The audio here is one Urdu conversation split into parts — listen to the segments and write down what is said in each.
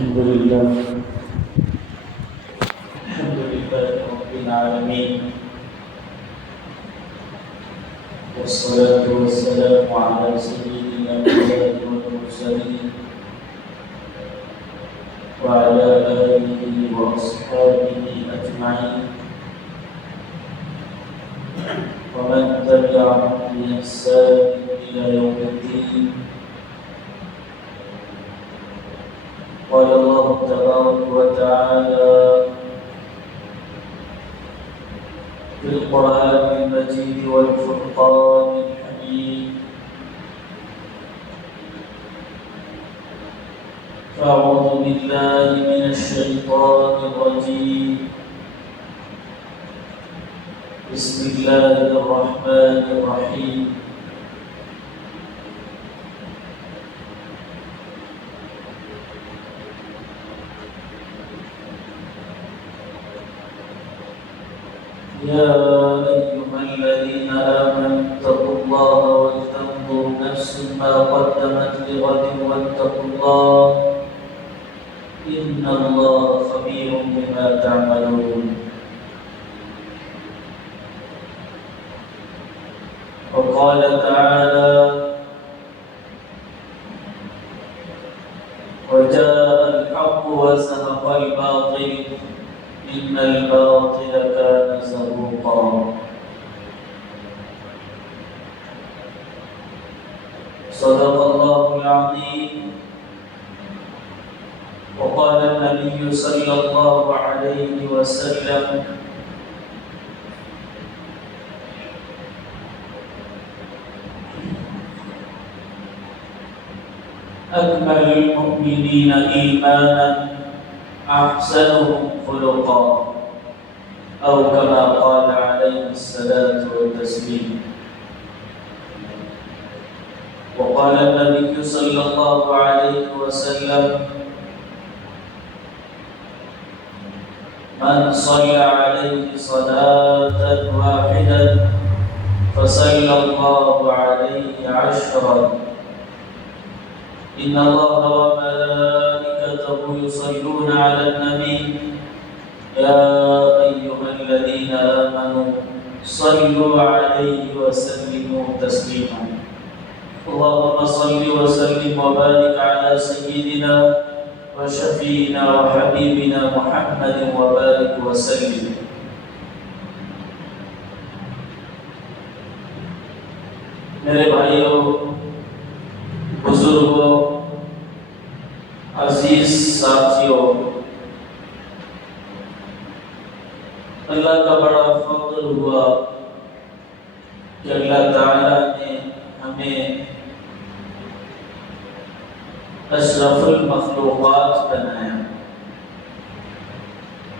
الحمد لله رب العالمين، والصلاة والسلام على سيد الأنبياء والمرسلين وعلى آله وأصحابه أجمعين ومن تبعهم بإحسان إلى يوم الدين. قال الله تبارك وتعالى في القرآن المجيد والفرقان الحميد: فأعوذ بالله من الشيطان الرجيم، بسم الله الرحمن الرحيم. يا أيها الذين آمنوا اتقوا الله ولتنظر نفس ما قدمت لغد واتقوا الله إن الله خبير بما تعملون. وقال تعالى: وجاء الحق وزهق الباطل إن الباطل كان زهوقا. صدق الله العظيم. وقال النبي صلى الله عليه وسلم: أكمل المؤمنين إيمانا أحسنهم خلقا، أو كما قال عليه الصلاة والتسليم. وقال النبي صلى الله عليه وسلم: من صلى عليه صلاة واحدة فصلى الله عليه 10. إن الله وملائكته يصلون على النبي يا أيها الذين آمنوا صلوا عليه وسلموا تسليما. اللهم صل وسلم وبارك على سيدنا وشفينا وحبيبنا محمد وبارك وسلم. میرے بھائیوں، بزرگوں، عزیز ساتھیوں، اللہ کا بڑا فضل ہوا کہ اللہ تعالیٰ نے ہمیں اشرف المخلوقات بنایا.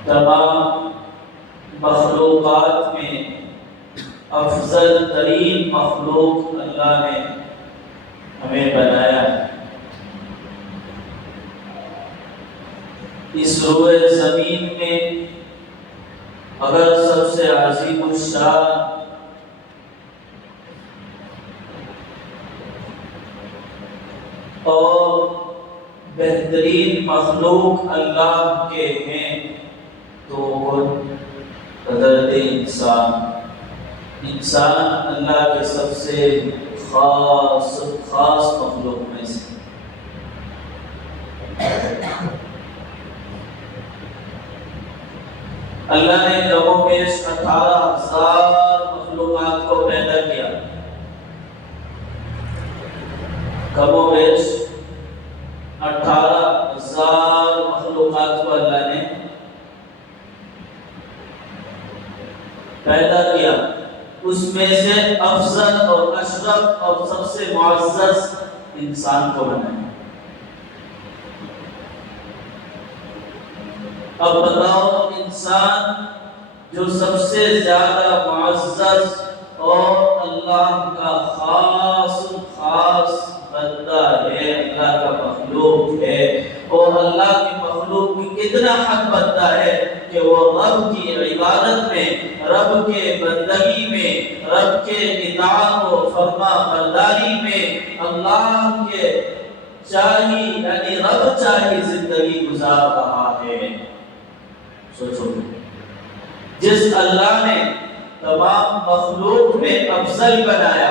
تمام مخلوقات میں افضل ترین مخلوق اللہ نے ہمیں بنایا. اس روئے زمین میں اگر سب سے عظیم الشان اور بہترین مخلوق اللہ کے ہیں تو حضرت انسان اللہ کے سب سے خاص مخلوق میں سے. اللہ نے کم و بیش 18,000 مخلوقات کو پیدا کیا. کم و بیش 18,000 مخلوقات کو اللہ نے پیدا کیا. اس میں سے افضل اور اشرف اور سب سے معزز انسان کو بنایا. اب بتاؤ، انسان جو سب سے زیادہ معزز اور اللہ کا خاص بندہ ہے، اللہ کا مخلوق ہے، اور اللہ کی مخلوق کی کتنا حق بنتا ہے کہ وہ رب کی عبادت میں، رب کے بندگی میں، رب کے اطاعت و فرما برداری میں، اللہ کے چاہی یعنی رب چاہی زندگی گزار رہا ہے۔ سوچو، جس اللہ نے تمام مخلوق میں افضل بنایا،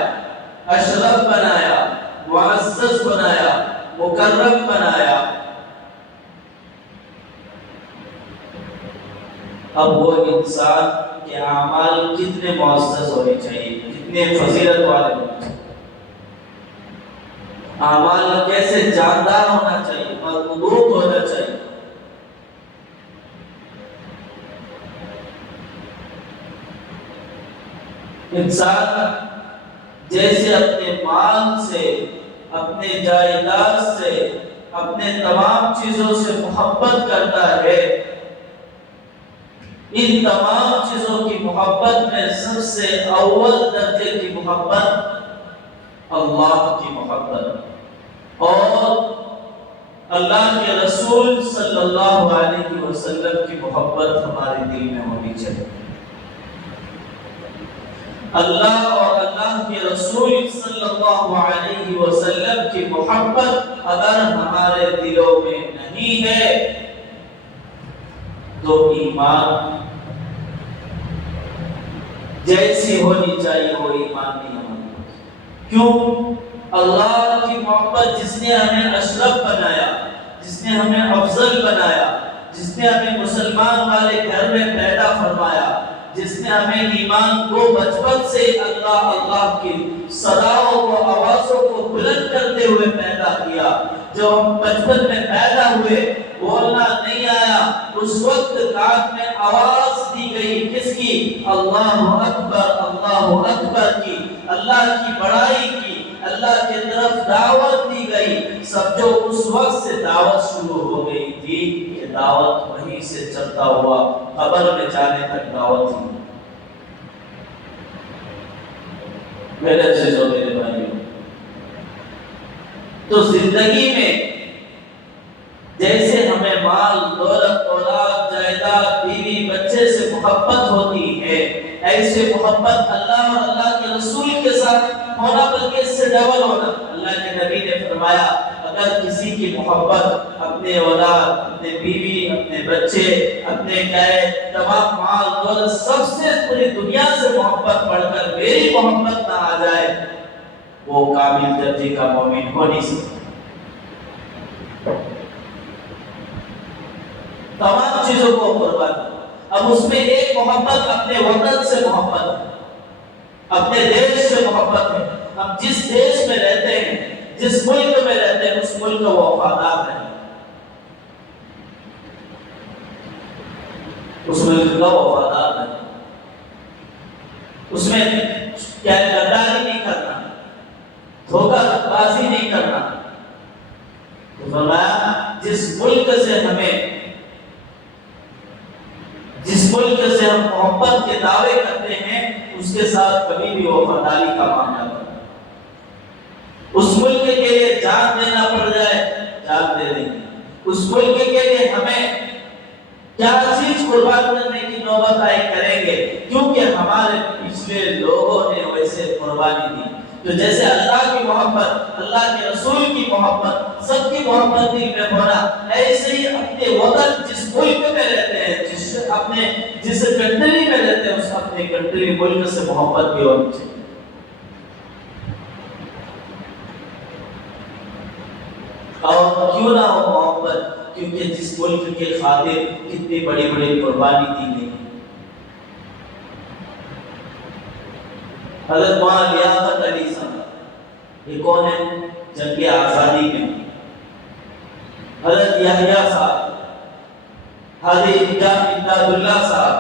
اشرف بنایا، معزز بنایا، مکرم بنایا، اب وہ انسان کے اعمال کتنے معزز ہونے چاہیے، کتنے فضیلت والے ہونے چاہیے، اعمال کیسے جاندار ہونا چاہیے، مضبوط ہونا چاہیے۔ انسان جیسے اپنے مال سے، اپنے جائیداد سے، اپنے تمام چیزوں سے محبت کرتا ہے، ان تمام چیزوں کی محبت میں سب سے اول درجے کی محبت اللہ کی محبت اور اللہ کے رسول صلی اللہ علیہ وسلم کی محبت ہمارے دل میں ہونی چاہیے۔ اللہ اور اللہ کے رسول صلی اللہ علیہ وسلم کی محبت اگر ہمارے دلوں میں نہیں ہے تو ایمان جیسی ہونی چاہیے وہ ایمان نہیں ہونا۔ کیوں؟ اللہ کی محبت جس نے ہمیں اشرف بنایا، جس نے ہمیں افضل بنایا، جس نے ہمیں مسلمان والے گھر میں پیدا فرمایا، جس نے ہمیں ایمان کو بچپن سے اللہ اللہ کی صداؤں کو، آوازوں کو بلند کرتے ہوئے پیدا کیا۔ جو ہم بچپن میں پیدا ہوئے، بولنا نہیں آیا، اس وقت کان میں آواز دی گئی کس کی؟ اللہ اکبر کی، اللہ کی بڑائی کی، اللہ کی طرف دعوت دی گئی۔ سب جو اس وقت سے دعوت شروع ہو گئی تھی، یہ دعوت وہیں سے چلتا ہوا قبر میں جانے تک دعوت تھی۔ میرے عزیزوں، میرے بھائیوں، تو زندگی میں جیسے ہمیں مال، دولت، اولاد، جائیداد، بیوی، بچے سے محبت ہوتی ہے، ایسے محبت اللہ اور اللہ کے رسول کے ساتھ ہونا، بلکہ اس سے ڈبل ہونا۔ اللہ کے نبی نے فرمایا اگر کسی کی محبت اپنے اولاد، اپنے بیوی، اپنے بچے، اپنے تمام مال دولت سب سے پوری دنیا سے محبت بڑھ کر میری محبت نہ آ جائے، وہ کامل درجے کا مومن ہو نہیں سکتا۔ تمام چیزوں کو قربان، اب اس میں ایک محبت اپنے وطن سے محبت ہے، اپنے دیش سے محبت ہے۔ ہم جس دیش میں رہتے ہیں، جس ملک میں رہتے ہیں، اس ملک کا وفادار ہے، اس ملک کا وفادار ہے، اس میں کیا غداری نہیں کرنا، دھوکہ بازی نہیں کرنا۔ تو فرمایا جس ملک سے ہم محبت کے دعوے کرتے ہیں، اس کے ساتھ کبھی بھی وفاداری کا معاملہ کرنا۔ اس ملک کے لیے جان دینا پڑ جائے، جان دے دیں گے۔ اس ملک کے لیے ہمیں کیا چیز قربان کرنے کی نوبت آئی کریں گے، کیونکہ ہمارے پچھلے لوگوں نے ویسے قربانی دی۔ تو جیسے اللہ کی محبت، اللہ کے رسول کی محبت، سب کی محبت دل میں ہونا، ایسے ہی اپنے وطن جس ملک میں رہتے ہیں، جس کنٹری میں رہتے ہیں، اس اپنے کنٹری ملک سے محبت بھی ہونی چاہیے۔ اور کیوں نہ ہو محبت، کیونکہ جس ملک کے خاطر کتنی بڑی بڑی قربانی دی گئی۔ حضرت مولانا لیاقت علی صاحب، یہ کون ہے؟ جنگ آزادی میں حضرت یحییٰ صاحب، حاجی امداد اللہ صاحب،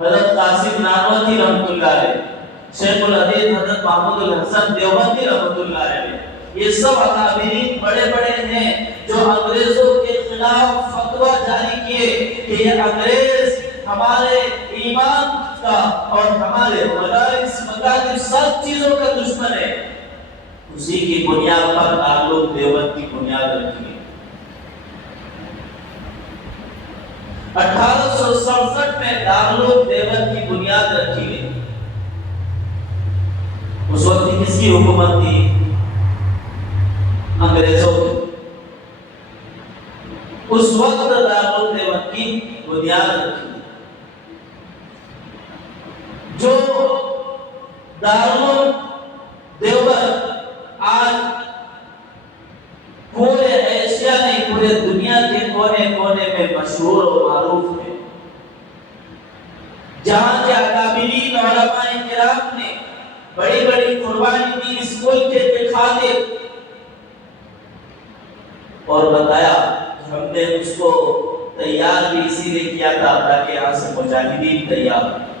حضرت قاسم نانوتوی رحمۃ اللہ علیہ، شیخ الحدیث حضرت محمود الحسن دیوبندی رحمۃ اللہ علیہ، یہ سب اکابرین بڑے بڑے ہیں جو انگریزوں کے خلاف فتویٰ جاری کیے کہ یہ انگریز ہمارے ایمان کا اور ہمارے مدارس، مکاتب، سب چیزوں کا دشمن ہے۔ اسی کی بنیاد پر دارالعلوم دیوبند کی بنیاد رکھی گئی۔ 1867 میں دارالعلوم دیوبند کی بنیاد رکھی گئی۔ اس وقت کس کی حکومت تھی؟ انگریزوں کی۔ اس وقت دارالعلوم دیوبند کی بنیاد رکھی، جو دارالعلوم دیوبند آج پورے ایشیا نہیں پورے دنیا کے کونے کونے میں مشہور و معروف ہے، جہاں کے اکابرین علماء کرام نے بڑی بڑی قربانی دی اس ملک کے خاطر، اور بتایا کہ ہم نے اس کو تیار بھی اسی لیے کیا تھا تاکہ یہاں سے مجاہدین تیار ہوں۔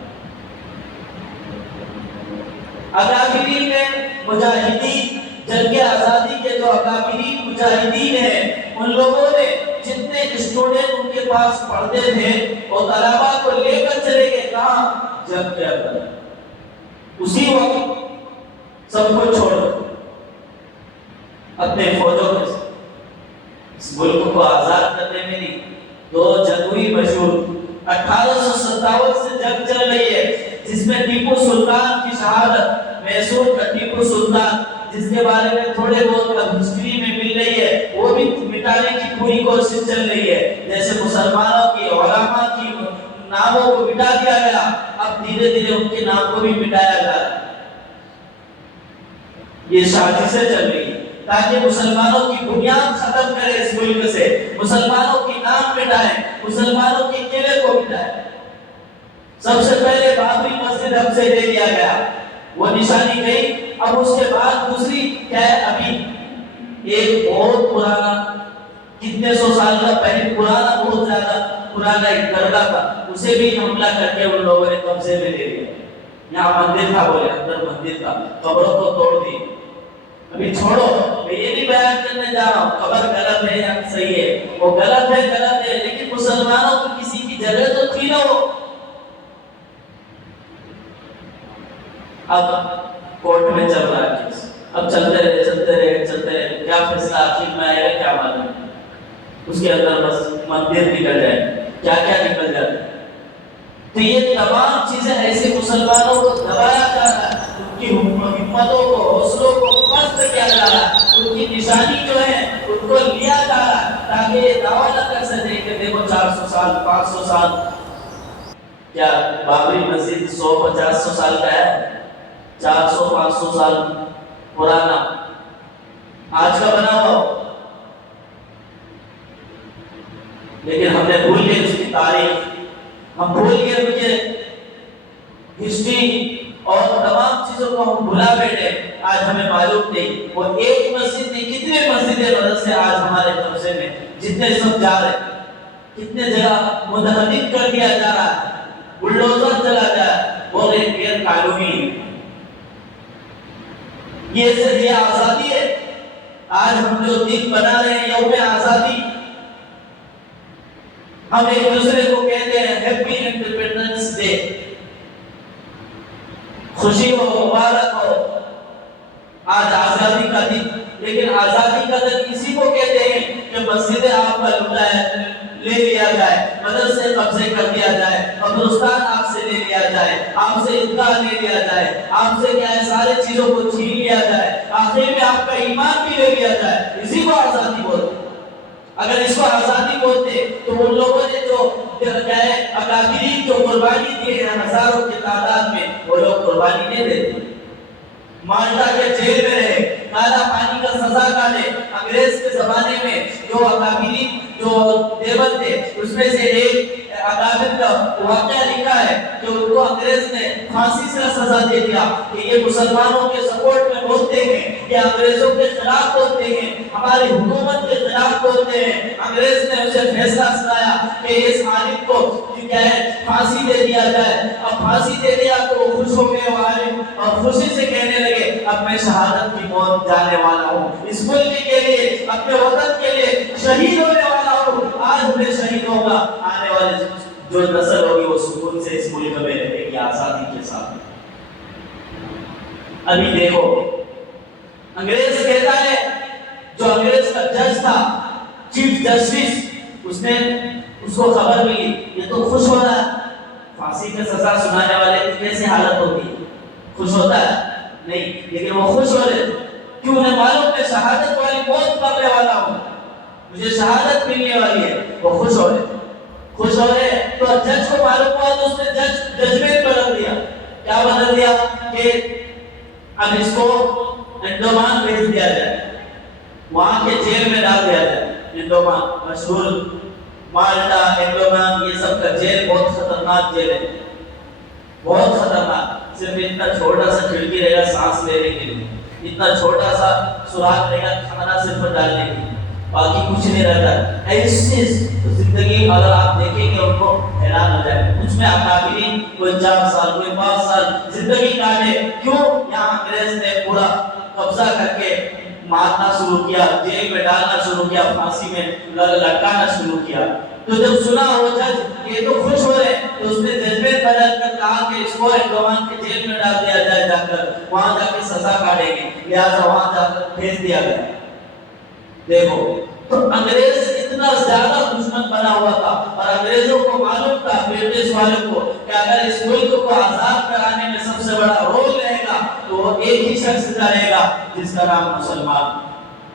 اکابرین میں مجاہدین، جنگ آزادی کے جو اکابرین مجاہدین ہیں، ان لوگوں نے جتنے اسٹوڈنٹ ان کے پاس پڑھتے تھے وہ طلباء کو لے کر چلے گئے کہاں؟ جنگ کے اندر، اسی وقت سب کو چھوڑ اپنے فوجوں کے ساتھ اس ملک کو آزاد کرنے میں نہیں، دو جنگ ہوئی مشہور، 1857 سے جنگ چل رہی ہے جس میں ٹیپو سلطان کی شہادت، میسور کا ٹیپو سلطان جس کے بارے میں تھوڑے بہت ہسٹری میں مل رہی ہے، وہ بھی مٹانے کی پوری کوشش چل رہی ہے، جیسے مسلمانوں کی علماء کی ناموں کو مٹا دیا گیا، اب دھیرے دھیرے ان کے نام کو بھی مٹایا گیا، یہ سازشیں چل رہی ہے تاکہ مسلمانوں کی بنیاد ختم کرے اس ملک سے، مسلمانوں کی نام مٹائیں، مسلمانوں کے قلعے کو مٹائیں۔ سب سے پہلے بابری مسجد ہم سے لے لیا گیا، وہ نشانی گئی، اب اس کے بعد دوسری کیا ہے، ابھی ایک بہت پرانا کتنے سو سال کا پہلے پرانا بہت زیادہ پرانا ایک درگاہ تھا، اسے بھی حملہ کر کے ان لوگوں نے قبضے میں لے لیا، یہاں مندر تھا، بولے اندر مندر تھا، قبروں کو توڑ دی۔ ابھی چھوڑو، میں یہ نہیں بیان کرنے جا رہا ہوں قبر غلط ہے یا صحیح ہے، وہ غلط ہے لیکن مسلمانوں کو کسی کی جگہ تو تھی نا وہ۔ اب کورٹ میں چل رہا ہے کیس، اب چلتے رہے کیا فیصلہ آخر میں آئے گا کیا معلوم، اس کے اندر بس مندر نکل جائے، کیا کیا نکل جائے۔ تو یہ تمام چیزیں ایسے مسلمانوں کو دبایا جا رہا ہے، ان کی ہمتوں کو حوصلوں کو پست کیا جا رہا ہے، ان کی نشانی جو ہے ان کو لیا جا رہا ہے تاکہ یہ دعویٰ نہ کر سکے کہ دیکھو 400 سال 500 سال، کیا بابری مسجد 100-50 سال کا ہے؟ 400-500 سال پرانا آج کا بنا ہوا، لیکن ہم نے بھول گئے اس کی تاریخ، ہم بھول گئے ان کے ہسٹری اور تمام چیزوں کو ہم بھلا بیٹھے، آج ہمیں معلوم نہیں وہ ایک مسجد نہیں کتنے مسجدیں مدرسے آج ہمارے قبضے میں، جتنے سب جا رہے کتنے جگہ متحرک کر دیا جا رہا ہے، بلڈوزر چلا جا رہا ہے، وہ غیر قانونی ہے۔ یہ آزادی ہے، آج ہم جو دن بنا رہے ہیں یوم آزادی، ہم ایک دوسرے کو کہتے ہیں ہیپی انڈیپینڈنس ڈے، خوشی ہو مبارک ہو، آج آزادی کا دن، لیکن آزادی کا دن اسی کو کہتے ہیں کہ مسجد آپ کا لے لیا جائے، مدرسے قبضے کر دیا جائے، قبرستان آپ سے لے لیا جائے، آپ سے عیدگاہ لے لیا جائے، آپ سے کیا ہے سارے چیزوں کو چھین لیا جائے، آخر میں آپ کا ایمان بھی لے لیا جائے، اسی کو آزادی بولتے ہیں۔ اگر اس کو آزادی بولتے تو ان لوگوں نے جو کیا ہے اکابرین جو قربانی دیے ہیں ہزاروں کی تعداد میں، وہ لوگ قربانی نہیں دیتے، مالٹا کے جیل میں رہے، کالا پانی کا سزا کاٹے۔ انگریز کے زمانے میں جو اکابرین جو دیوبند تھے اس میں سے ایک اکابر کا واقعہ لکھا ہے کہ ان کو انگریز نے پھانسی سے سزا دے دیا کہ یہ مسلمانوں کے سپورٹ میں بولتے ہیں، یہ انگریزوں کے خلاف بولتے ہیں، ہماری حکومت کے خلاف بولتے ہیں۔ انگریز نے اسے فیصلہ سنایا کہ اس عالم کو کیا ہے پھانسی دے دیا جائے، اب پھانسی دے دیا تو وہ خوش ہو گئے وہ عالم اور خوشی سے کہنے لگے اب میں شہادت کی موت جانے والا ہوں، اس ملک کے لیے اپنے وطن کے لیے شہید ہونے والا ہوں، آج میں شہید ہوگا، آنے والے جو نسل ہوگی وہ سکون سے اس ملک میں رہے گی آزادی کے ساتھ۔ ابھی دیکھو انگریز کہتا ہے، جو انگریز کا جج تھا چیف جسٹس، اس کو خبر ملی یہ تو خوش ہو رہا ہے، پھانسی کا سزا سنانے والے کی کیسے حالت ہوتی ہے، خوش ہوتا ہے نہیں، لیکن وہ خوش ہو رہے کیوں؟ انہیں معلوم ہے شہادت والی موت مرنے والا ہوں، مجھے شہادت ملنے والی ہے، وہ خوش ہو رہے. تو جج کو معلوم ہوا تو اس نے ججمنٹ بدل دیا. کیا بدل دیا کہ اب اس کو انڈومان بھیج دیا جائے، وہاں کے جیل میں ڈال دیا جائے. انڈومان مشہور مالٹا، انڈومان، یہ سب کا جیل بہت خطرناک جیل ہے، بہت خطرناک. صرف اتنا چھوٹا سا کھڑکی رہے گا سانس لینے کے لیے، اتنا چھوٹا سا سوراخ رہے گا کھانا صرف ڈالنے کے لیے، باقی کچھ نہیں رہتا. ایسی زندگی اگر آپ دیکھیں گے ان کو حیران ہو جائے. کچھ میں اکابرین کوئی 4 سال کوئی 5 سال زندگی کاٹے. کیوں؟ یہاں انگریز نے پورا قبضہ کر کے مارنا شروع کیا، جیل میں ڈالنا شروع کیا، پھانسی میں لٹکانا شروع کیا. تو جب سنا وہ جج یہ تو خوش ہو رہے تو اس نے ججمنٹ بدل کر کہا کہ اس کو انڈومان کے جیل میں ڈال دیا جائے، جا کر وہاں جا کے سزا کاٹیں گے، لہٰذا وہاں جا کر بھیج دیا گیا. دیکھو تو انگریز اتنا زیادہ دشمن بنا ہوا تھا، اور انگریزوں کو معلوم تھا، برٹش والوں کو، کہ اگر اس ملک کو آزاد کرانے میں سب سے بڑا رول رہے گا تو وہ ایک ہی شخص کا رہے گا جس کا نام مسلمان.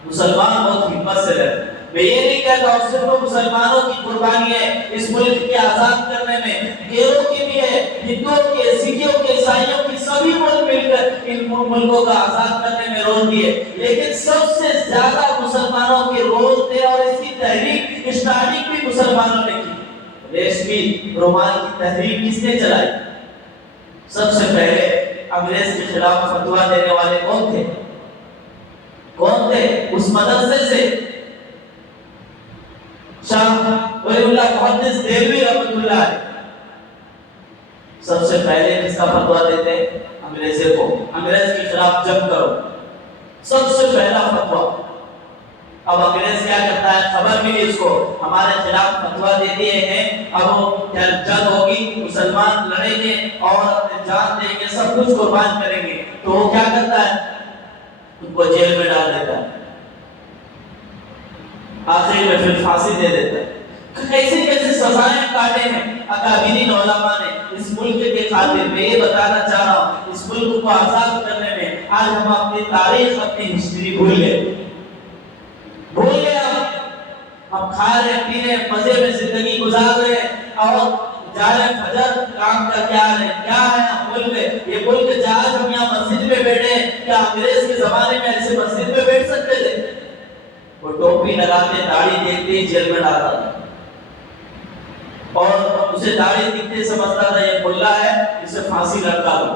مسلمان بہت ہمت سے رہے. میں یہ نہیں کہتا ہوں صرف مسلمانوں کی قربانی ہے اس ملک کی آزاد کرنے میں، غیروں کی بھی ہے، ہندوؤں کے، سکھوں کے، عیسائیوں کی، سبھی ملک مل کر ان ملکوں کا آزاد کرنے میں رول دیے. لیکن سب سے زیادہ مسلمانوں کے رول تھے، اور اس کی تحریک اسٹارٹنگ بھی مسلمانوں نے کی. ریشمی رومال کی تحریک کس نے چلائی؟ سب سے پہلے انگریز کے خلاف فتویٰ دینے والے کون تھے؟ کون تھے؟ اس مدرسے سے شاہ ولی اللہ محدث دہلوی رحمۃ اللہ علیہ سب سے پہلے کس کا فتویٰ دیتے؟ انگریزوں کو. انگریز کے خلاف جنگ کرو، سب سے پہلا فتویٰ. اب انگریز کیا کرتا ہے؟ خبر ملی اس کو ہمارے خلاف فتویٰ دے دیے ہیں، اب جنگ ہوگی، مسلمان لڑیں گے اور اپنے جان دیں گے، سب کچھ قربان کریں گے. تو وہ کیا کرتا ہے؟ ان کو جیل میں ڈال دیتا ہے، آخر میں پھر پھانسی دے دیتا ہے. کیسی کیسی سزائیں کاٹے ہیں اکابرین علماء نے اس ملک کے خاطر. میں یہ بتانا چاہ رہا ہوں اس ملک کو آزاد کرنے میں آج ہم اپنی تاریخ، اپنی ہسٹری بھول گئے. ہم کھا رہے پی رہے مزے میں زندگی گزار رہے اور جا رہے فجر کام کر کے آ رہے. کیا ہے ہم ملک؟ یہ ملک جہاز ہم یہاں مسجد میں بیٹھے. کیا انگریز کے زمانے میں ایسے مسجد میں بیٹھ سکتے تھے؟ وہ ٹوپی لگاتے، داڑھی دیکھتے جیل میں ڈالتا تھا، اور اسے داڑھی دکھتے سمجھتا تھا یہ ملا ہے، اسے پھانسی لٹکا دو.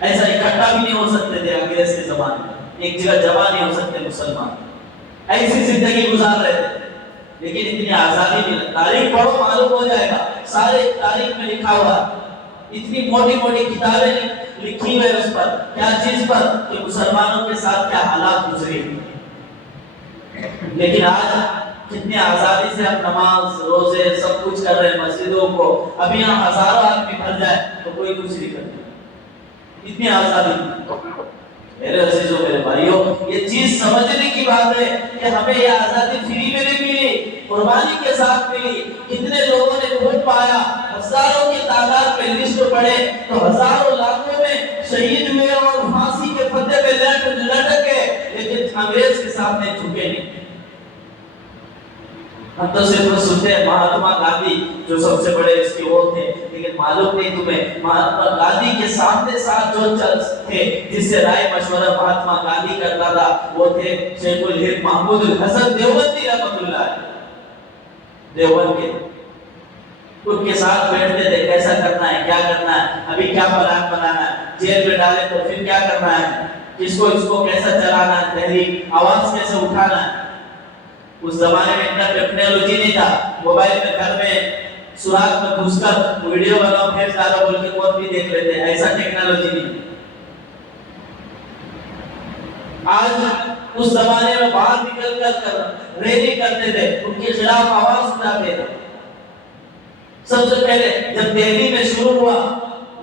ایسا اکٹھا بھی نہیں ہو سکتے تھے انگریز کے زمانے میں، ایک جگہ جمع نہیں ہو سکتے مسلمان. ایسی زندگی گزار رہے تھے. لیکن اتنی آزادی ملی. تاریخ پڑھو معلوم ہو جائے گا، سارے تاریخ میں لکھا ہوا. اتنی موٹی موٹی کتابیں لکھی ہوئے اس پر، کیا چیز پر؟ کہ مسلمانوں کے ساتھ کیا حالات گزری. لیکن آج کتنی آزادی سے ہم نماز روزے سب کچھ کر رہے ہیں مسجدوں کو. ابھی یہاں ہزاروں آدمی بھر جائے تو کوئی کچھ نہیں کرتا. اتنی آزادی. میرے عزیزوں میرے بھائیوں، یہ چیز سمجھنے کی بات ہے کہ ہمیں یہ آزادی فری میں نہیں ملی، قربانی کے ساتھ ملی. کتنے لوگوں نے خون پایا، ہزاروں کی تعداد میں لسٹ پڑے تو ہزاروں لاکھوں میں شہید ہوئے اور پھانسی کے پھندے پہ لٹکے، لیکن انگریز کے سامنے جھکے نہیں. ہم تو صرف سنتے ہیں مہاتما گاندھی جو سب سے بڑے اس کے وہ تھے، لیکن معلوم نہیں تمہیں مہاتما گاندھی کے سامنے ساتھ جو تھے جس سے رائے مشورہ مہاتما گاندھی کرتا تھا وہ تھے شیخ الہند محمود الحسن دیوبندی رحمۃ اللہ علیہ. دیوبند کے ان کے ساتھ بیٹھتے تھے، کیسا کرنا ہے، کیا کرنا ہے، ابھی کیا پلان بنانا ہے، جیل میں ڈالے تو پھر کیا کرنا ہے، اس کو کیسا چلانا ہے، تحریک آواز کیسے اٹھانا ہے. اس زمانے میں اتنا ٹیکنالوجی نہیں تھا، موبائل میں گھر میں سوراخ میں گھس کر ویڈیو بناؤ پھر ڈالو بول کے کون بھی دیکھ لیتے، ایسا ٹیکنالوجی نہیں. آج اس زمانے میں باہر نکل کر ریلی کرتے تھے، ان کے خلاف آواز اٹھاتے تھے. سب سے پہلے جب دہلی میں شروع ہوا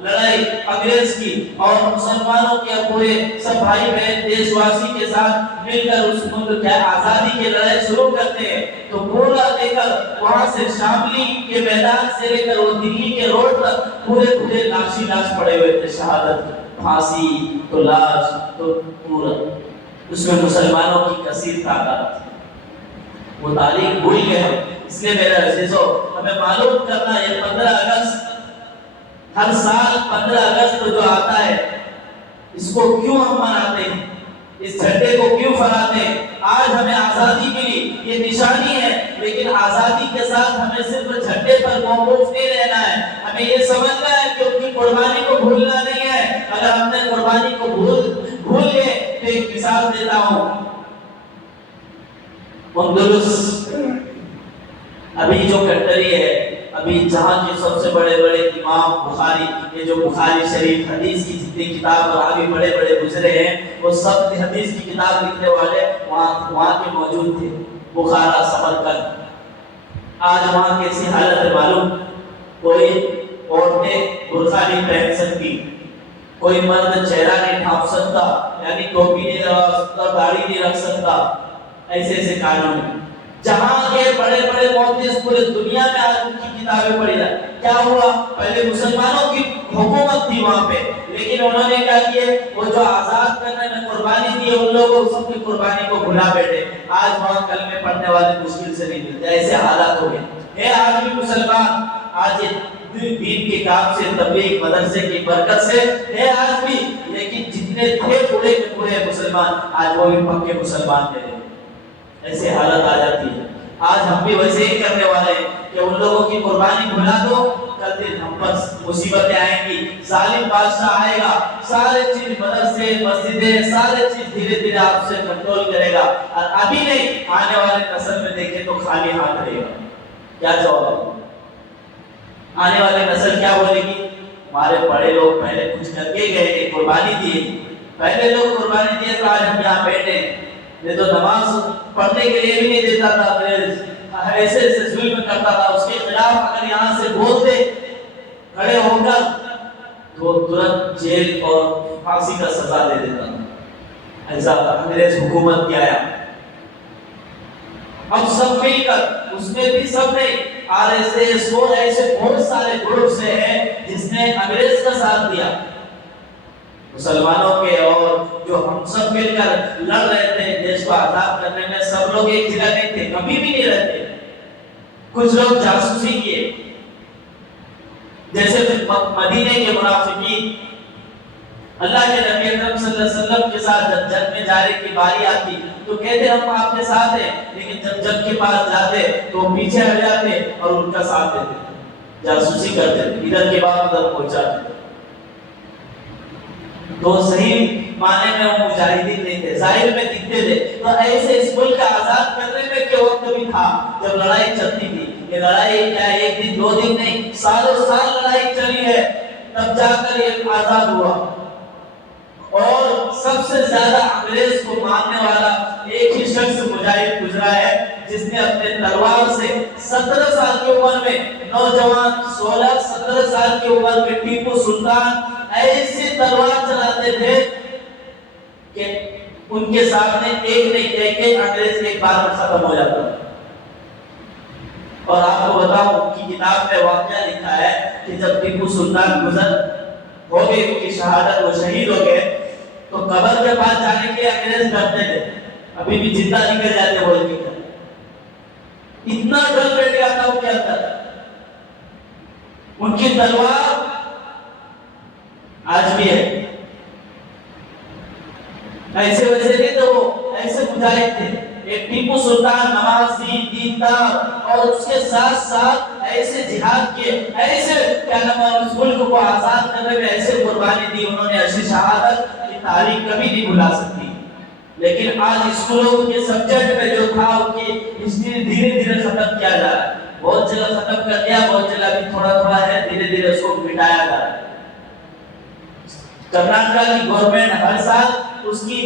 لڑائی انگریز کی اور مسلمانوں کے پورے سب بھائی بہن دیش واسی کے ساتھ مل کر اس ملک کی آزادی کی لڑائی شروع کرتے ہیں تو پورا لے کر وہاں سے شاملی کے میدان سے لے کر وہ دلی کے روڈ تک پورے لاش پڑے ہوئے تھے. شہادت، پھانسی، تو لاش، تو پورا اس میں مسلمانوں کی کثیر تعداد. وہ تاریخ بھول گئے ہم. اس لیے میرے عزیزو ہمیں معلوم کرنا ہے 15 اگست ہر سال 15 اگست جو آتا ہے اس کو کیوں ہم مناتے ہیں, اس جھنڈے کو کیوں پھہراتے ہیں. آج ہمیں آزادی ملی, یہ نشانی ہے, لیکن آزادی کے ساتھ ہمیں صرف جھنڈے پر موقوف نہیں رہنا ہے. ہمیں یہ سمجھنا ہے کہ ان کی قربانی کو بھولنا نہیں ہے. اگر ہم نے قربانی کو بھول گئے تو ایک مثال دیتا ہوں. اندلس ابھی جو کنٹری ہے, ابھی جہاں کے سب سے بڑے امام بخاری, یہ جو بخاری شریف حدیث کی جتنی کتاب اور آگے بڑے گزرے ہیں وہ سب حدیث کی کتاب لکھنے والے وہاں کے موجود تھے, بخارا سمرقند. آج وہاں کیسی حالت ہے معلوم؟ کوئی عورتیں برقع نہیں پہن سکتی, کوئی مرد چہرہ نہیں ڈھانپ سکتا, یعنی ٹوپی نہیں لگا سکتا, داڑھی نہیں رکھ سکتا. ایسے قانون ہیں. جہاں کے بڑے محدث پورے دنیا میں آج ان کی کتابیں پڑھی جائیں. کیا ہوا؟ پہلے مسلمانوں کی حکومت تھی وہاں پہ, لیکن انہوں نے کیا کیے, وہ جو آزاد کرنے میں قربانی دی ان لوگوں سب کی قربانی کو بھلا بیٹھے. آج وہاں کلمے پڑھنے والے مشکل سے نہیں ملتے, ایسے حالات ہو گئے. آج بھی مسلمان آج دین کے کام سے, تبلیغ مدرسے کی برکت سے ہے آج بھی, لیکن جتنے تھے پورے مسلمان آج وہ بھی پکے مسلمان تھے. ایسے حالت آ جاتی ہے. آج ہم بھی ویسے ہی کرنے والے ہیں کہ ان لوگوں کی قربانی بھلا دو, کل دن ہم پر مصیبتیں آئیں گی, ظالم بادشاہ آئے گا, سارے چیز مدرسے مسجدیں سارے چیز دھیرے آپ سے کنٹرول کرے گا. اور ابھی نہیں, آنے والے نسل میں دیکھیں تو خالی ہاتھ رہے گا. کیا جواب ہے؟ آنے والے نسل کیا بولے گی؟ ہمارے بڑے لوگ پہلے کچھ کر کے گئے, قربانی دیے, پہلے لوگ قربانی دیے تو آج ہم یہاں بیٹھے ہیں. یہ تو نماز پڑھنے کے لیے بھی نہیں دیتا تھا, ایسے ظلم کرتا تھا. اس کے خلاف اگر یہاں سے بولتے کھڑے ہو کر تو ترنت جیل اور پھانسی کا سزا دے دیتا تھا. ایسا انگریز حکومت کیا ہے. اب سب مل کر, اس میں بھی سب نے RSS اور ایسے بہت سارے گروپ سے ہیں جس نے انگریز کا ساتھ دیا. مسلمانوں کے اور جو ہم سب مل کر لڑ رہے تھے دیش کو آزاد کرنے میں, سب لوگ ایک جگہ نہیں تھے, کبھی بھی نہیں رہتے. کچھ لوگ جاسوسی کیے, جیسے مدینے کے منافقین اللہ کے نبی اکرم صلی اللہ علیہ وسلم کے ساتھ جب جنگ میں جانے کی باری آتی تو کہتے ہم آپ کے ساتھ ہیں, لیکن جب جنگ کے پاس جاتے تو پیچھے ہٹ جاتے اور ان کا ساتھ دیتے, جاسوسی کرتے, ادھر کے بعد ادھر پہنچاتے. تو صحیح معنی میں وہ مجاہدین نہیں تھے, ظاہر میں دکھتے تھے. تو ایسے اس ملک کا آزاد کرنے میں کے وقت بھی تھا جب لڑائی چلتی تھی. یہ لڑائی کیا ایک دن دو دن نہیں, سالوں سال لڑائی چلی ہے, تب جا کر یہ آزاد ہوا. اور سب سے زیادہ انگریز کو مارنے والا ایک ہی شخص مجاہد گزرا ہے جس نے اپنے تلوار سے 17 سال کی عمر میں, نوجوان 16-17 سال کی عمر میں ٹیپو سلطان ایسی تلوار چلاتے تھے کہ ان کے سامنے ایک انگریز ایک بار میں ختم ہو جاتا. اور آپ کو بتاؤں ان کی کتاب میں واقعہ لکھا ہے کہ جب ٹیپو سلطان گزر ہو گئے, ان کی شہادت, وہ شہید ہو گئے, تو قبر کے پاس جانے کے لیے انگریز ڈرتے تھے, ابھی بھی زندہ نکل جاتے بول کے. اتنا ڈر بیٹھ گیا تھا ان کے اندر. ان کی تلوار آج بھی ہے. ایسے ویسے نہیں تو وہ ایسے مجاہد تھے. ایک ٹیپو سلطان نمازی, دیندار, اور اس کے ساتھ ساتھ ایسے جہاد کیے, ایسے کیا نام ہے اس ملک کو آزاد کرنے میں ایسے قربانی دی انہوں نے, ایسی شہادت کی تاریخ کبھی نہیں بھلا سکتی. لیکن آج اسکولوں کے سبجیکٹ میں جو تھا ان کی ہسٹری دھیرے ختم کیا جا رہا ہے. بہت جگہ ختم کر دیا, بہت جگہ بھی تھوڑا ہے, دھیرے اس کو مٹایا جا رہا ہے. کرناٹک کی گورنمنٹ ہر سال اس کی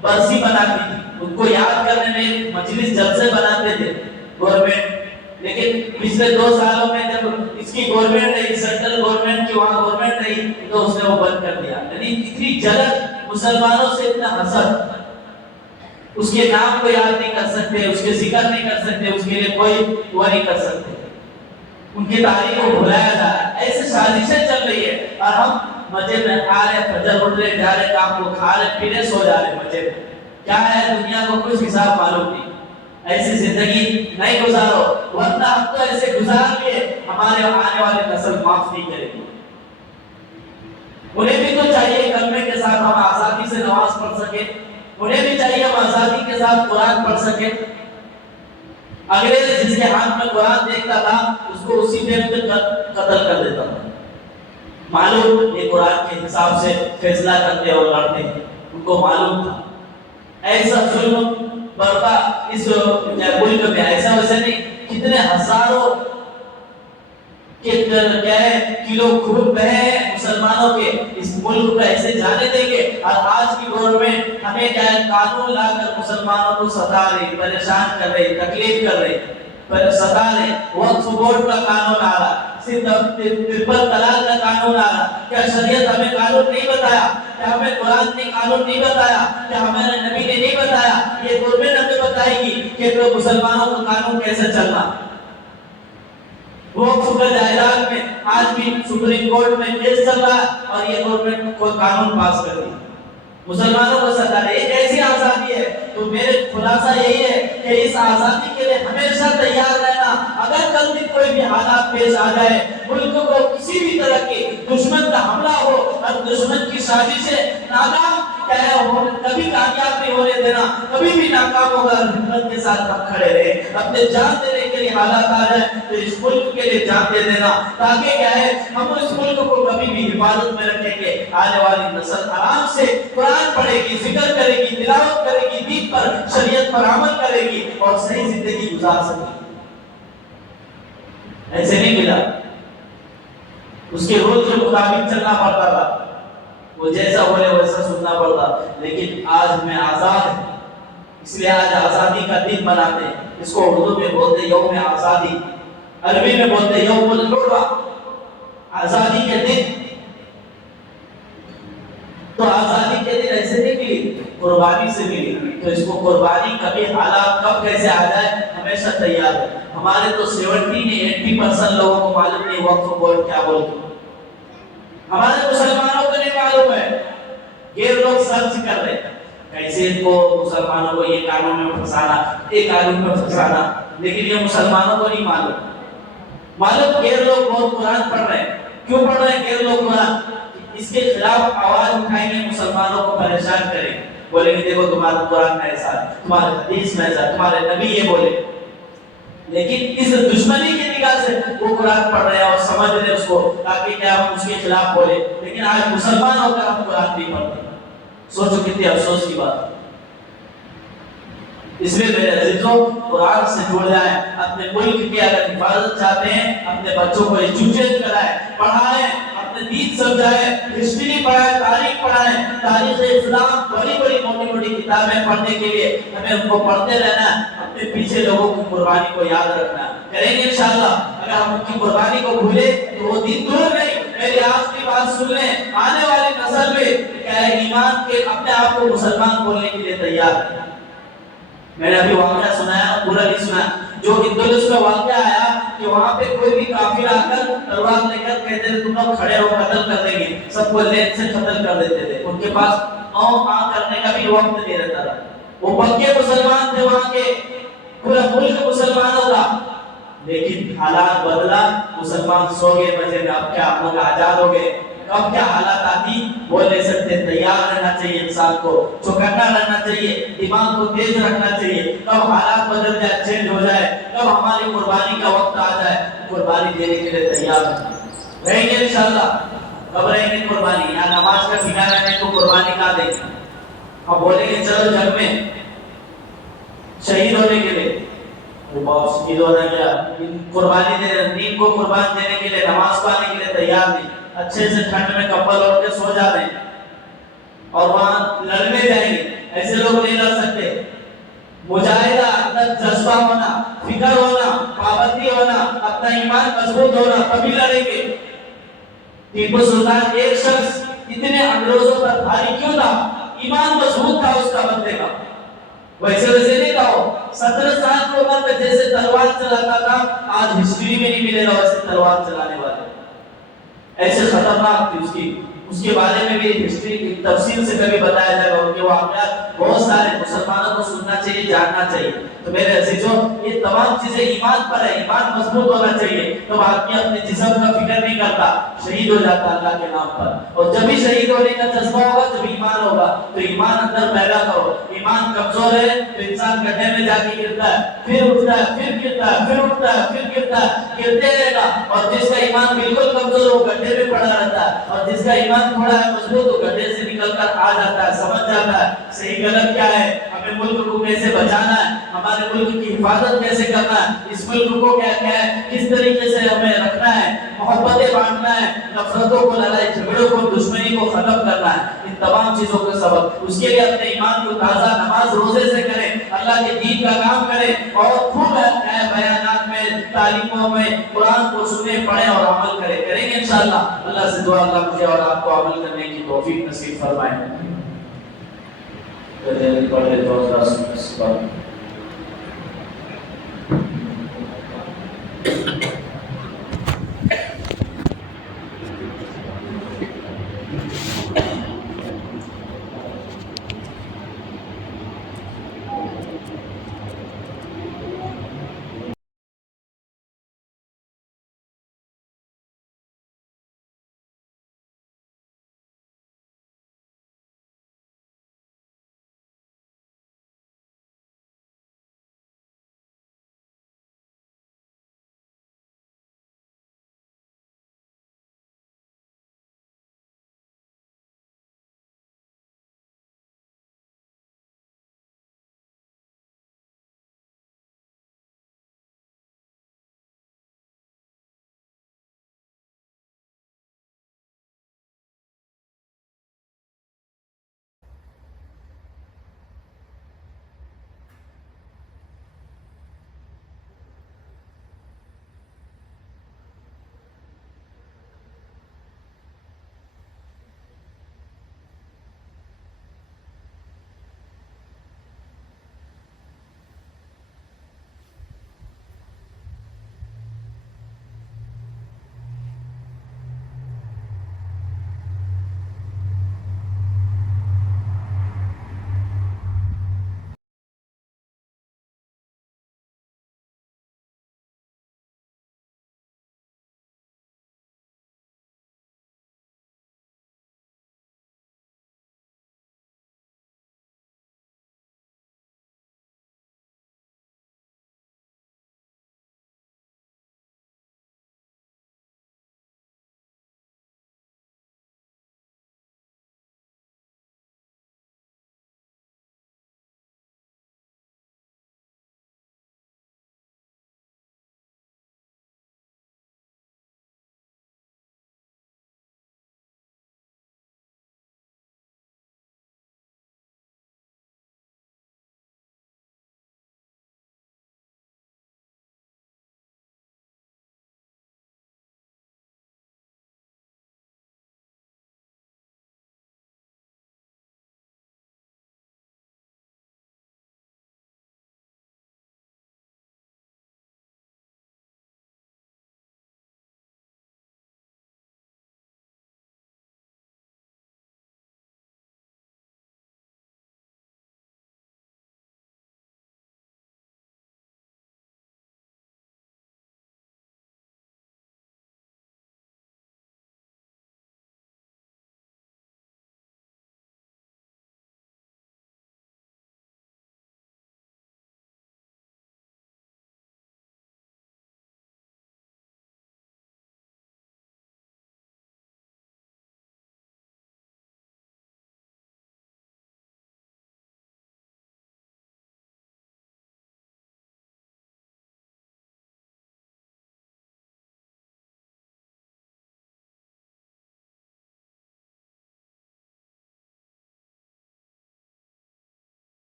برسی بناتی تھی, ان کو یاد کرنے میں مجلس جلسے بناتے تھے گورنمنٹ. لیکن پچھلے 2 سالوں میں جب اس کی گورنمنٹ رہی, سینٹرل گورنمنٹ کی وہاں گورنمنٹ رہی, تو اس نے وہ بند کر دیا. یعنی اتنی جلن, مسلمانوں سے اتنا حسد, اس کے نام کو یاد نہیں کر سکتے, اس کے ذکر نہیں کر سکتے, اس کے لیے کوئی دعا نہیں کر سکتے, ان کی تاریخ کو بھلایا جا رہا ہے. ایسے سازشیں چل رہی ہے اور ہم مزے میں آ رہے, فجر اٹھ رہے, جا رہے کام کو, کھا رہے, پینے, سو جا رہے مزے میں. کیا ہے دنیا کو کچھ حساب معلوم نہیں. ایسی زندگی نہیں گزارو، ورنہ ہم تو ایسے گزار لیے ہمارے آنے والی نسل معاف نہیں کرے گی۔ انہیں بھی تو چاہیے کلمے کے ساتھ ہم آزادی سے نماز پڑھ سکے، انہیں بھی چاہیے ہم آزادی کے ساتھ قرآن پڑھ سکے۔ انگریز جس کے ہاتھ میں قرآن دیکھتا تھا اس کو اسی ٹائم پہ قتل کر دیتا تھا، معلوم یہ قرآن کے حساب سے فیصلہ کرتے اور لڑتے ہیں، ان کو معلوم تھا۔ ایسا ظلم برپا اس ملک میں ایسا ویسے نہیں، کتنے ہزاروں کلو خون بہے مسلمانوں کے، اس ملک کو ایسے جانے دیں گے؟ اور آج کی گورنمنٹ ہمیں کیا ہے، قانون لا کر مسلمانوں کو ستا رہی، پریشان کر رہی، تکلیف کر رہی، ستا رہے۔ وقف بورڈ کا قانون آ رہا، ٹرپل طلاق کا قانون آ رہا۔ کیا شریعت ہمیں قانون نہیں بتایا؟ کیا ہمیں قرآن نے قانون نہیں بتایا؟ کیا ہمارے نبی نے نہیں بتایا؟ یہ گورنمنٹ ہمیں بتائے گی کہ مسلمانوں کا قانون کیسے چلنا۔ وقف کا جائیداد میں آج بھی سپریم کورٹ میں کیس چل رہا ہے اور یہ گورنمنٹ کوئی قانون پاس کر دی، مسلمانوں کو ستا رہے۔ یہ کیسی آزادی ہے؟ تو میرے خلاصہ یہی ہے کہ اس آزادی کے لیے ہمیشہ تیار رہنا۔ اگر کل بھی کوئی بھی حالات پیش آ جائے، ملک کو کسی بھی طرح کے دشمن کا حملہ ہو اور دشمن کی سازشیں ناکام کبھی کامیاب نہیں ہونے دینا، کبھی بھی ناکام ہوگا، ہمت کے ساتھ ہم کھڑے رہے۔ اپنے جان دینے کے لیے حالات آ جائے تو اس ملک کے لیے جان دے دینا، تاکہ کیا ہے ہم اس ملک کو کبھی بھی حفاظت میں رکھیں گے۔ آنے والی نسل آرام سے قرآن پڑھے گی، ذکر کرے گی، تلاوت کرے گی، دین پر شریعت پر عمل کرے گی اور صحیح زندگی گزار سکے گی۔ ایسے نہیں ملا، اس کے رول کے مطابق چلنا پڑتا تھا، وہ جیسا بولے ویسا سننا پڑتا۔ لیکن آج میں آزاد ہوں، اس لیے آج آزادی کا دن مناتے ہیں۔ اس کو اردو میں بولتے یوم آزادی، عربی میں بولتے یوم الحرہ، آزادی کے دن۔ تو آزادی کے دن ایسے نہیں ملی، قربانی سے ملی۔ تو اس کو قربانی کبھی حالات کب کیسے آ جائے ہمیشہ تیار ہے۔ ہمارے تو 70 نے 80% لوگوں کو معلوم نہیں وقف بورڈ کیا بولتے، ہمارے مسلمانوں کو نہیں معلوم ہے۔ یہ لوگ سرچ کر رہے ہیں کیسے کو مسلمانوں کو یہ قانون میں پھنسانا، یہ قانون میں پھنسانا، لیکن یہ مسلمانوں کو نہیں معلوم۔ غیر لوگ بہت قرآن پڑھ رہے ہیں۔ کیوں پڑھ رہے ہیں غیر لوگ قرآن؟ اس کے خلاف آواز اٹھائیں گے، مسلمانوں کو پریشان کریں گے، بولیں گے دیکھو تمہارا قرآن میں ایسا ہے، تمہارے حدیث میں ایسا ہے، تمہارے نبی یہ بولے۔ لیکن اس دشمنی کی نگاہ سے وہ قرآن پڑھ رہے ہیں اور سمجھ رہے ہیں اس کو، تاکہ کیا ہم اس کے خلاف بولے۔ لیکن آج مسلمان ہو کر ہم قرآن نہیں پڑھتے، سوچو کتنی افسوس کی بات۔ اس لیے میرے عزیزوں قرآن سے جڑ جائیں، اپنے ملک کی اگر حفاظت چاہتے ہیں اپنے بچوں کو ایجوکیٹ کرائیں، پڑھائیں، اپنے دین سمجھائیں، ہسٹری پڑھائیں، تاریخ پڑھائیں، تاریخ اسلام، بڑی بڑی موٹی بڑی کتابیں پڑھنے کے لیے ہمیں ان کو پڑھتے رہنا ہے، اپنے پیچھے لوگوں کی قربانی کو یاد رکھنا ہے۔ کریں گے انشاءاللہ۔ اگر ہم ان کی قربانی کو بھولے تو وہ دین دور نہیں۔ میری آپ کی بات سن لیں، آنے والی نسل میں کیا ہے ایمان کے اپنے آپ کو مسلمان بولنے کے لیے تیار ہے۔ میں نے ابھی واقعہ سنایا، پورا نہیں سنا، جو اندلس میں واقعہ آیا کہ وہاں پہ کوئی بھی کافر آ کر تلوار لے کر کہتے تھے تم لوگ کھڑے ہو قتل کر دیں گے، سب کو لین سے قتل کر دیتے تھے۔ ان کے پاس کرنے کا بھی وقت نہیں رہتا تھا۔ وہ پکے مسلمان تھے، وہاں کے پورا ملک مسلمانوں کا، لیکن حالات بدلا، مسلمان سو گئے بچے میں، اب کیا ہم لوگ آزاد ہو گئے، اب کیا حالات آتی وہ لے سکتے۔ تیار رہنا چاہیے انسان کو، چوکنا رہنا چاہیے، دماغ کو تیز رکھنا چاہیے، کب حالات بدل جائے، چینج ہو جائے، کب ہماری قربانی کا وقت آ جائے، قربانی دینے کے لیے تیار رہیں گے انشاءاللہ۔ کب رہیں گے قربانی؟ یا نماز کا سکھا رہے ہیں تو قربانی کا دیں گے، ہم بولیں گے چلو جنگ میں شہید ہونے کے لیے، وہ بہت شہید ہونا کیا قربانی دے رہے، دین کو قربان دینے کے لیے، نماز پڑھنے کے لیے تیار نہیں، اچھے سے ٹھنڈ میں کمبل اوڑھ کے سو جا رہے ہیں اور وہاں لڑنے جائیں گے۔ ایسے لوگ نہیں لڑ سکتے۔ مجاہدہ، اندر جذبہ ہونا، فکر ہونا، پابندی ہونا، اپنا ایمان مضبوط ہونا، تبھی لڑیں گے۔ ٹیپو سلطان ایک شخص اتنے انگریزوں پر بھاری کیوں تھا؟ ایمان مضبوط تھا اس کا بندے کا، ویسے نہیں تھا وہ۔ 17 سال کی عمر میں جیسے تلوار چلاتا تھا، آج ہسٹری میں نہیں ملے گا ویسے تلوار چلانے والے، ایسے خطرناک تھی اس کی اس کے بارے میں بھی ہسٹری تفصیل سے کبھی بتایا جائے گا، ان کے واقعات بہت سارے مسلمانوں کو سننا چاہیے، جاننا چاہیے۔ تو میرے عزیزوں، یہ تمام چیزیں ایمان پر ہے، ایمان مضبوط ہونا چاہیے، تو آدمی اپنے جسم کا فکر نہیں کرتا، شہید ہو جاتا اللہ کے نام پر۔ اور جب بھی شہید ہونے کا جذبہ ہوگا جب ایمان ہوگا، تو ایمان اندر پیدا کرو۔ ایمان کمزور ہے تو انسان گڈھے میں جا کے گرتا ہے، پھر اٹھتا ہے، پھر گرتا ہے، پھر اٹھتا ہے، پھر گرتا ہے، گرتے رہے گا۔ اور جس کا ایمان بالکل کمزور ہو گڈھے میں پڑا رہتا ہے، اور جس کا ایمان تھوڑا ہے مضبوط ہو گڈھے سے نکل کر آ جاتا ہے، سمجھ جاتا ہے صحیح غلط کیا ہے، ہمیں ملک کو کیسے بچانا ہے، ہمارے ملک کی حفاظت کیسے کرنا ہے، اس ملک کو کیا کیا ہے، کس طریقے سے ہمیں رکھنا ہے، محبتیں بانٹنا ہے، نفرتوں کو، لڑائی جھگڑوں کو، دشمنی کو ختم کرنا ہے، ان تمام چیزوں کا سبب اس کے لیے اپنے ایمان کو تازہ نماز روزے سے کریں، اللہ کے دین کا کام کریں، اور خوب بیانات میں، تعلیموں میں قرآن کو سنیں، پڑھیں اور عمل کریں گے انشاءاللہ۔ اللہ سے دعا اللہ مجھے اور آپ کو عمل کرنے کی توفیق نصیب فرمائے۔ پڑھے تو